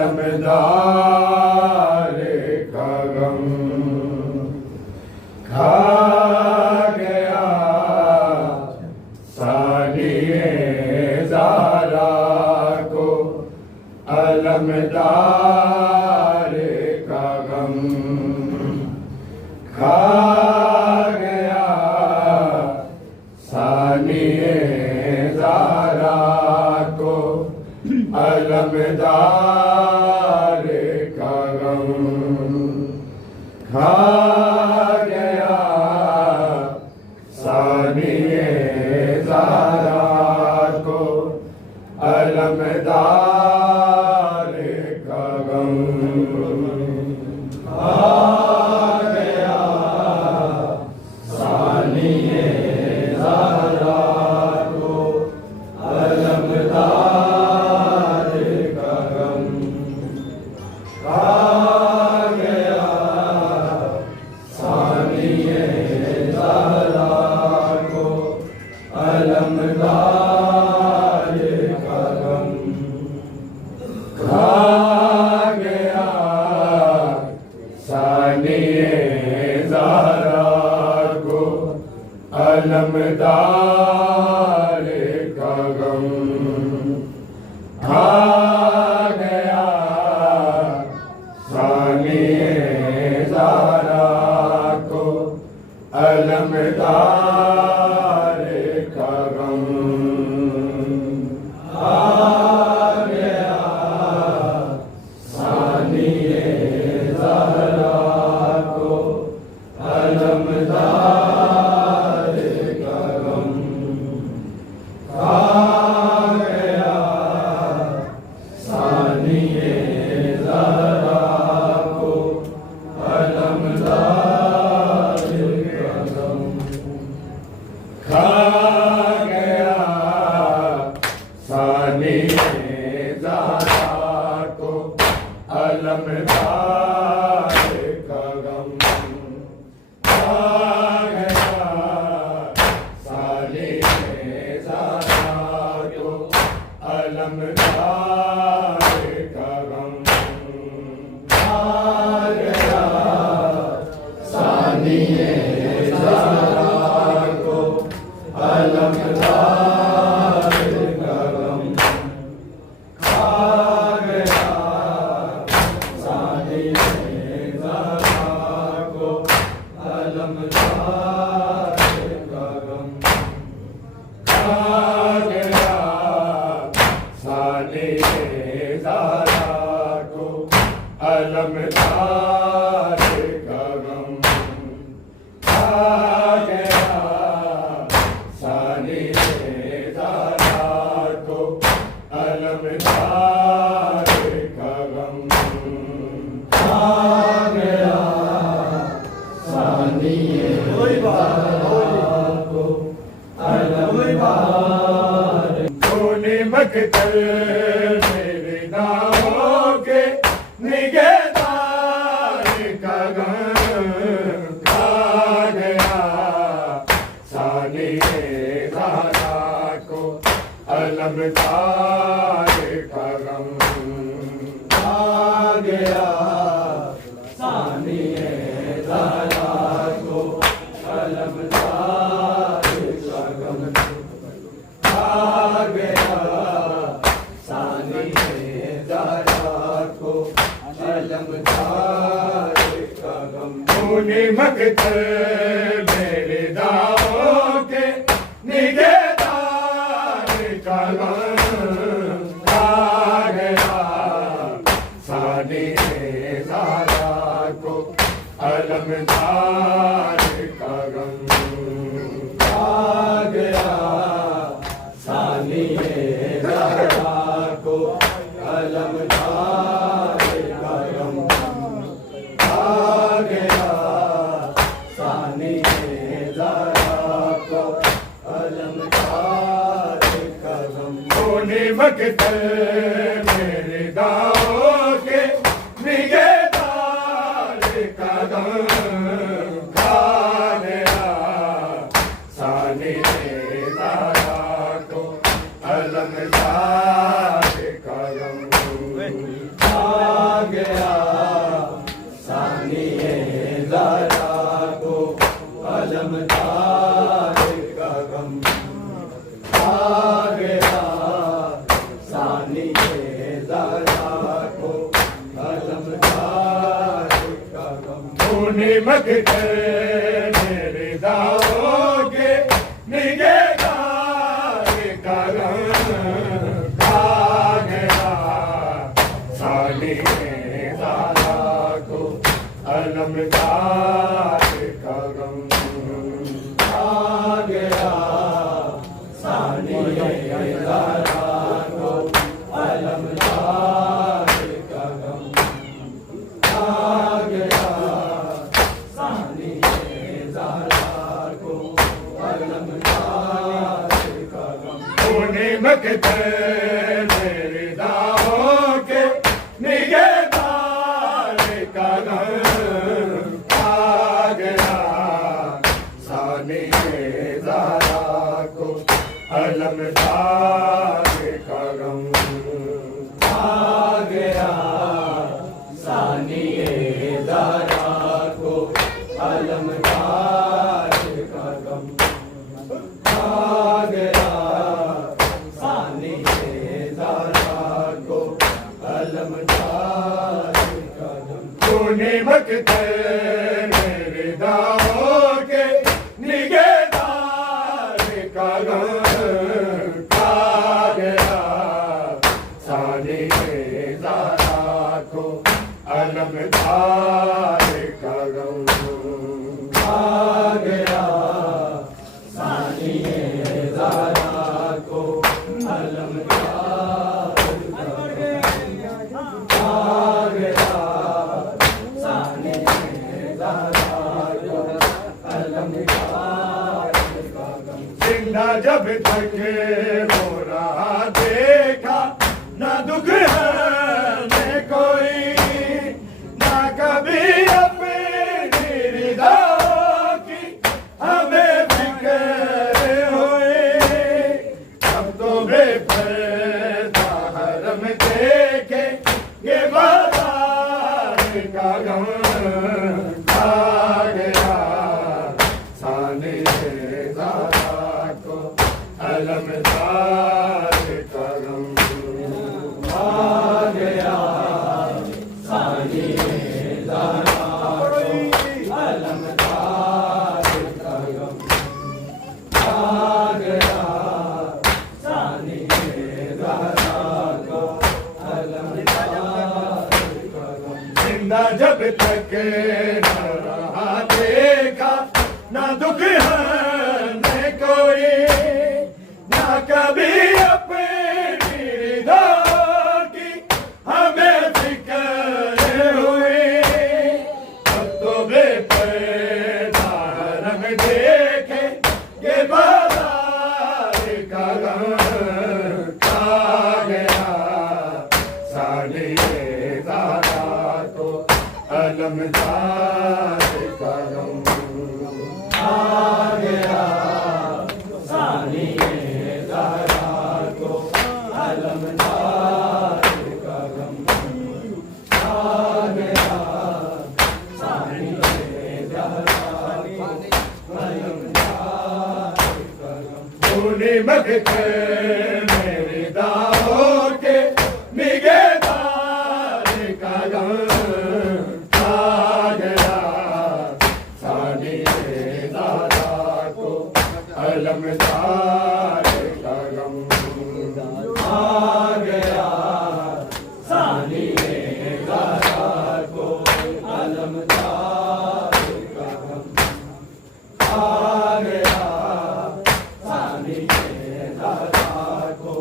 अलमदार का गम खा गया सानिए ज़ारा को अलमदार का गम खा गया सानिए ज़ारा को अलमदार का गम खा गया सानिए ज़ारा को अलमदार का गम खा गया सानिए ज़ारा को अलमदार का गम खा गया सानिए ज़ारा को अलमदार का गम खा गया सानिए ज़ारा को अलमदार का गम खा गया सानिए ज़ारा को अलमदार का गम खा गया सानिए ज़ारा को अलमदार का गम खा गया सानिए ज़ारा को अलमदार का गम खा गया सानिए ज़ारा को अलमदार का गम खा गया सानिए ज़ारा को अलमदार का गम खा गया सानिए ज़ारा को अलमदार का गम खा गया सानिए ज़ारा को अलमदार का गम खा गया सानिए ज़ारा को अलमदार का गम खा गया सानिए ज़ारा को अलमदार का गम खा गया सानिए ज़ारा को अलमदार तूने मकतल मेरे नामों के निगहदार का गम खा गया सानिए ज़ारा को अलमदार का गम खा गया सानिए ज़ारा को अलमदार का गम खा गया सानिए ज़ारा को अलमदार का गम तूने मकतल मेरे दावों के निगहदार का गम खा गया सानिए ज़ारा को अलमदार का गम खा गया सानिए ज़ारा को अलमदार का गम खा गया सानिए ज़ारा को अलमदार का गम तूने मकतल मेरे दावों के निगहदार का गम खा गया सानिए ज़ारा को अलमदार का गम खा गया सानिए ज़रा को अलमदार का गम आ गया सानिए ज़रा को अलमदार का गम तूने मत कर मेरे दावों के निगहदार का गम आ गया सानिए ज़रा को अलमदार का गम आ गया सानिए ज़रा को अलमदार का गम आ गया सानिए ज़रा को अलमदार का गम तूने मकदर मेरे दावों के निगहदार का गम आ गया सानिए ज़रा को अलमदार का गम आ गया सानिए ज़रा को अलमदार का गम आ गया सानिए ज़रा को अलमदार का गम तूने मकदर मेरे दावों के निगहदार का गम आ गया सानिए ज़रा को अलमदार का गम आ गया सानिए ज़रा को अलमदार का गम आ गया सानिए ज़रा को अलमदार का गम जिंदा जब तक हो रहा देखा ना दुख है न कोई ना कभी अपनी रिदा की हमें फिक्र हुई अब तो बेपर्दा हरम देखे ये बाजार का गम आ गया सानिए ज़रा को अलमदार का गम आ गया सानिए ज़रा को अलमदार का गम आ गया सानिए ज़रा को अलमदार का गम जिंदा जब तक न रहा देखा ना दुख है न कोई ना कभी अपनी रिदा की हमें फिक्र हुई अब तो बेपर्दा रंग देखे ये बाजार का गम आ गया सानिए ज़रा को अलमदार का गम आ गया सानिए ज़रा को अलमदार का गम आ गया सानिए ज़रा को अलमदार का गम तूने मकदर मेरे दावों के निगहदार का गम आ गया सानिए ज़रा को अलमदार का गम आ गया सानिए ज़रा को अलमदार का गम आ गया सानिए ज़रा को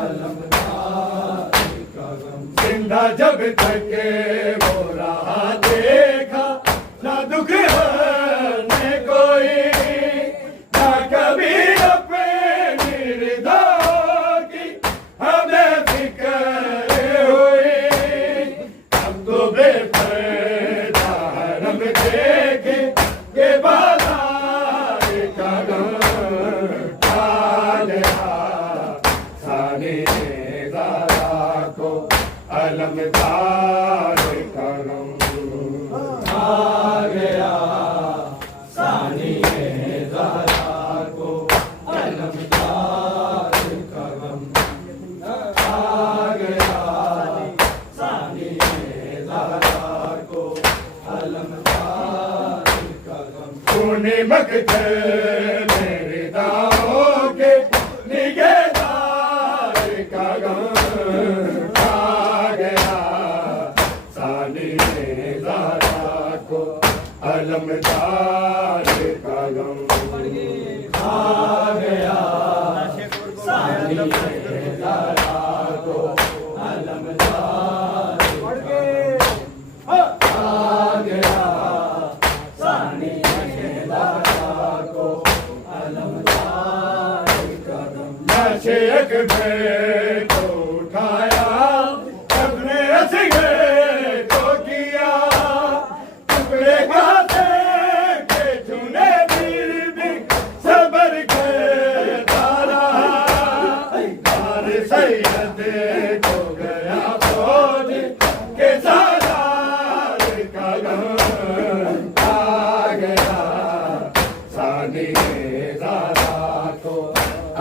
अलमदार का गम जिंदा जब तक हो रहा का गम आ गया सानी ज़हरा को अलमदार का गम आ गया सानी ज़हरा को अलमदार का गम तूने मकते मेरे दावों के निगहदार का गम आ गया सानी ज़हरा को अलमदार का गम आ गया सानी ज़हरा को अलमदार आ गया सानी ज़हरा को अलमदार का गम नशे अकबर को उठाया अपने असगर को किया टुकड़े खाते के चुने फिर भी सबर करता रहा यार सैयद को गया फौज के सालार का गम आ गया सानी ज़हरा को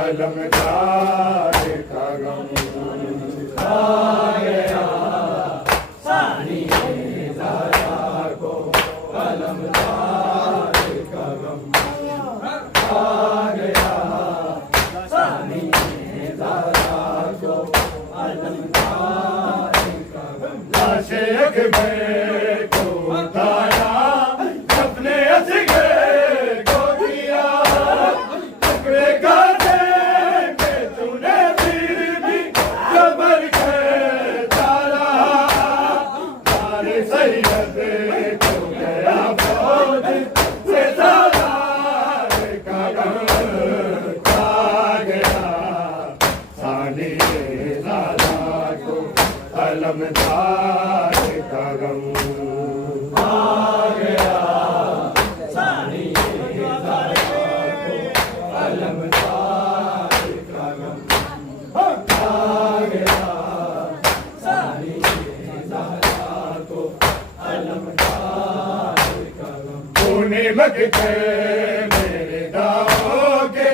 अलमदार का गम आ गया सानी ज़हरा को अलमदार का गम आ गया सानी ज़हरा को अलमदार का गम लाशे अकबर को उठाया अपने असगर को दिया टुकड़े खाते के तूने फिर भी सबर करता रहा यार सैयद को गया फौज से सालार का गम आ गया सानी ज़हरा को अलमदार का गम आ गया सानी ज़हरा को अलमदार का गम आ गया सानी ज़हरा को अलमदार का गम तूने मकते मेरे दावों के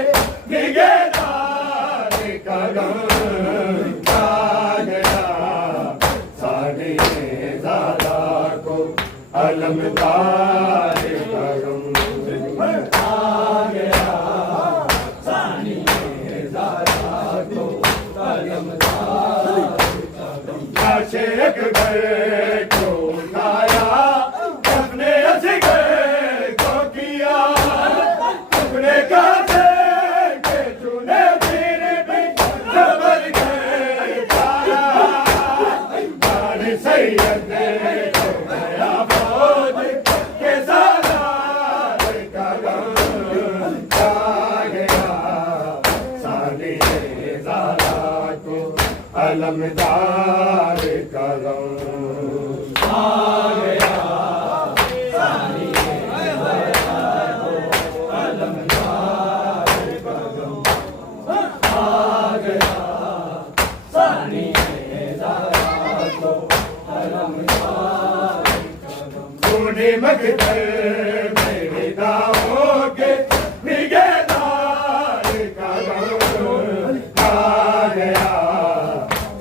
निगहदार का गम आ गया सानी ज़हरा को अलमदार का गम आ गया सानी ज़हरा को अलमदार का गम लाशे अकबर को उठाया अपने असगर को किया टुकड़े खाते के तूने फिर भी सबर करता रहा यार सैयद को गया फौज के सालार का गम आ गया सानी ज़हरा को अलमदार का गम आ गया सानी ज़हरा को अलमदार का गम आ गया सानी ज़हरा को अलमदार का गम तूने मकते मेरे दावों के निगहदार का गम आ गया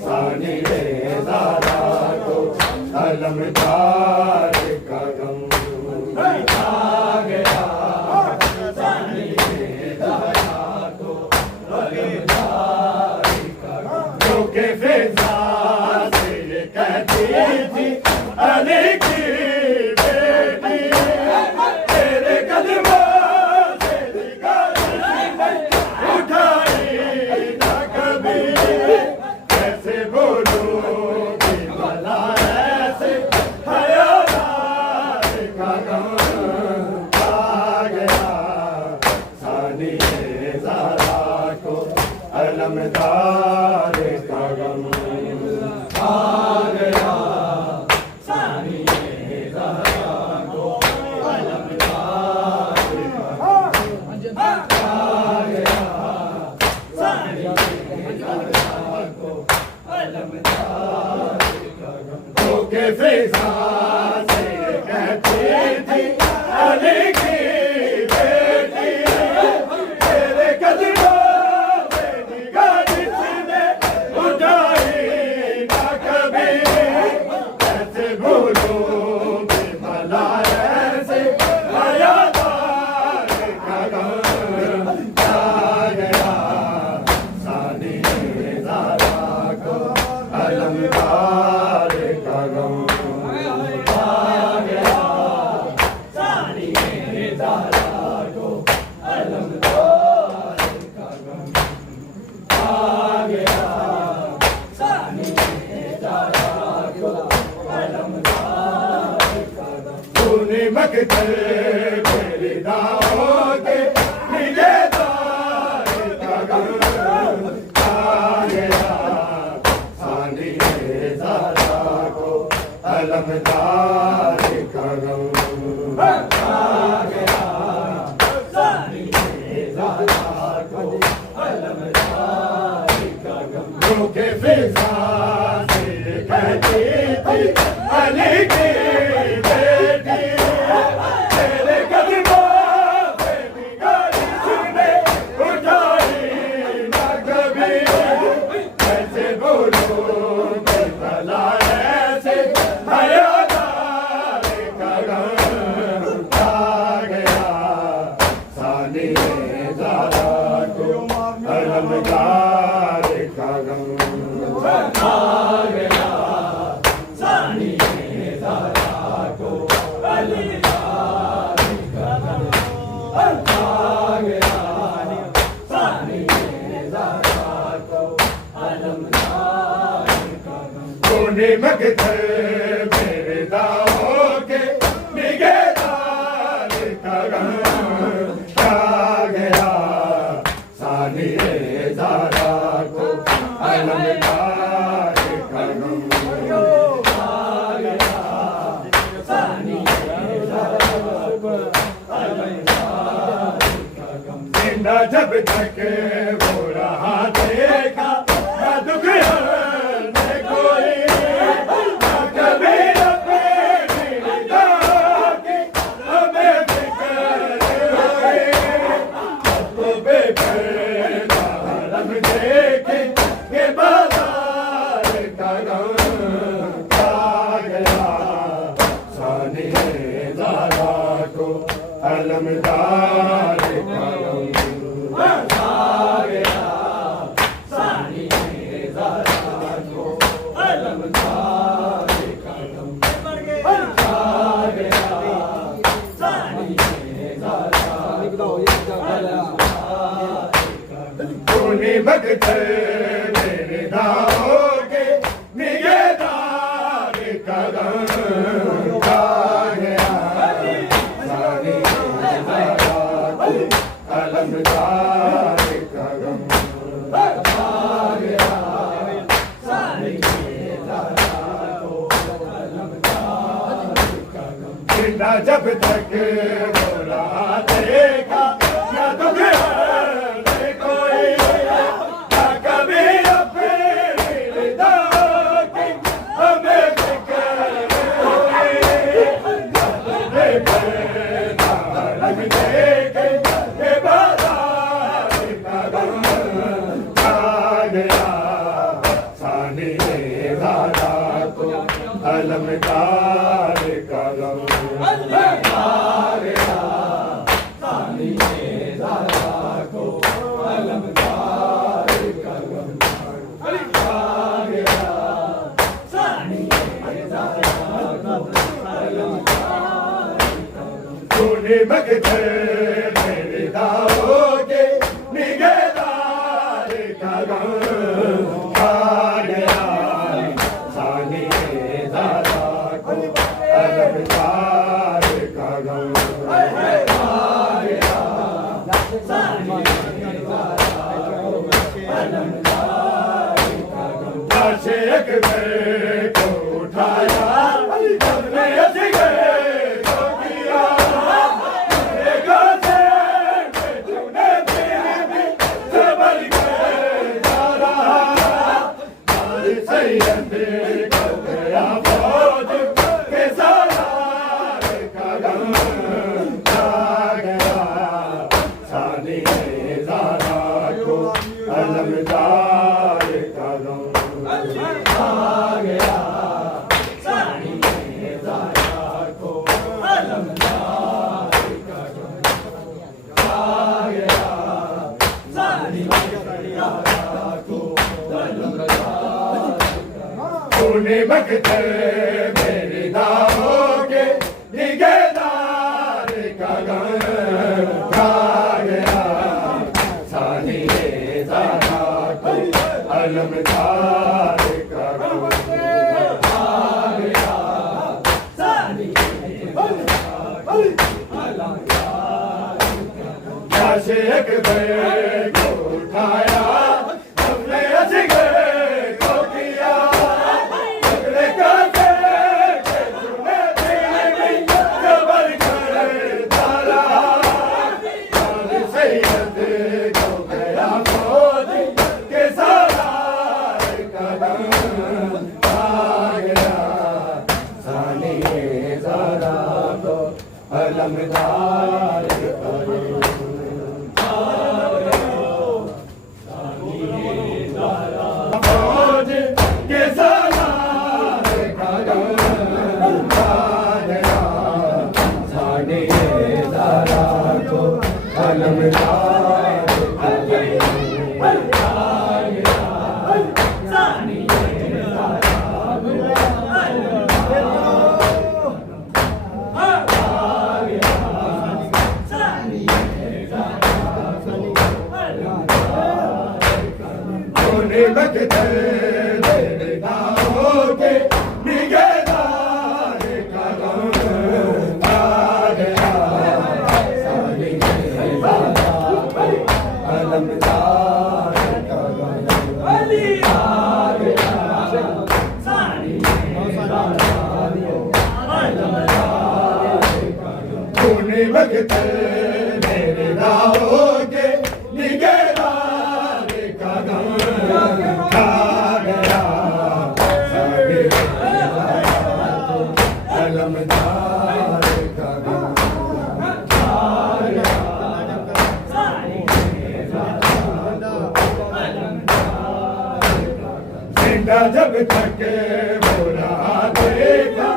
सानी ज़हरा को अलमदार का गम आ गया सानी ज़हरा को अलमदार का गम जो के फिजा से ये कहती थी अली की बेटी तेरे कदमों से उठाई ना कभी कैसे बोलूं भला ऐसे हयादार का गम आ गया सानी ज़हरा को अलमदार का गम आ गया सानी फिजा से कहती थी अली की बेटी तेरे कदमों में निगाह जिसने उठाई ना कभी कैसे भूलूंगी भला ऐसे हयादार का गम आ गया सानी ज़ारा को अलमदार का गम आ गया सानी ज़ारा को अलमदार का गम आ गया सानी ज़ारा को अलमदार का गम तूने मकदर मेरी दाओं के निगहदार का गम आ गया सानी ज़ारा को अलमदार का गम आ गया सानी ज़ारा को अलमदार का गम रोके फिजा से कहती थी अली की बेटी तेरे कदमों पे निगाह जिसने उठाई ना कभी कैसे भूलूंगी भला ऐसे हयादार का गम आ गया सानी ज़ारा को अलमदार का गम आ गया सानी ज़ारा को अलमदार का गम आ गया सानी ज़ारा को अलमदार का गम तूने मकदर मेरे दावों के निगहदार का गम आ गया सानी ज़ारा को अलमदार का गम आ गया सानी ज़ारा को अलमदार का गम जिंदा जब तक वो रहा देखा ना दुख हरने कोई ना कभी अपने निगाह की हमें फिक्र हुई अब तो बेपरदा हरम देखे के बाजार का गम आ गया सानी ज़ारा को अलमदार का गम आ गया सानी ज़ारा को अलमदार का गम आ गया सानी ज़ारा को अलमदार का गम तूने मकदर मेरे दाओं के निगहदार का गम आ गया सानी ज़ारा को अलमदार का गम आ गया सानी ज़ारा को अलमदार का गम जिंदा जब तक वो रहा देखा ना दुख हरने कोई ना कभी अपने निगाह की हमें फिक्र हुई बेपरदा हरम देखे के बाजार का गम आ गया सानी ज़ारा को अलमदार का गम आ गया सानी ज़ारा को अलमदार का गम आ गया सानी ज़ारा को अलमदार का गम तूने मकदर मेरे दावों के निगहदार का गम आ गया सानी ज़ारा को अलमदार का गम आ गया सानी ज़ारा को अलमदार का गम लाशे अकबर को उठाया हमने असगर को किया सैयद को गया फौज वक्त मेरी दावों के निगहदार का गम खा गया सानिए ज़रा को अलमदार का गम खा गया सानिए काशे अकबर को उठाया हमने असगर को किया अगले काफे के तूने दिल जबर कर डाला साले सैयद को गया फौज के सालार कदम आ गया सानिए ज़रा को अलमदार फौज के सालार कदम आ गया सानिए ज़रा को अलमदार होने वक्त मेरे दावों के निगहदार का गम आ गया सानिए ज़रा को अलमदार का गम आ गया सानिए ज़रा को अलमदार का गम होने वक्त मेरे दावों के निगहदार का गम खा गया सानिए ज़रा को अलमदार का गम खा गया सानिए ज़रा को अलमदार जिंदा जब तक बोला देखा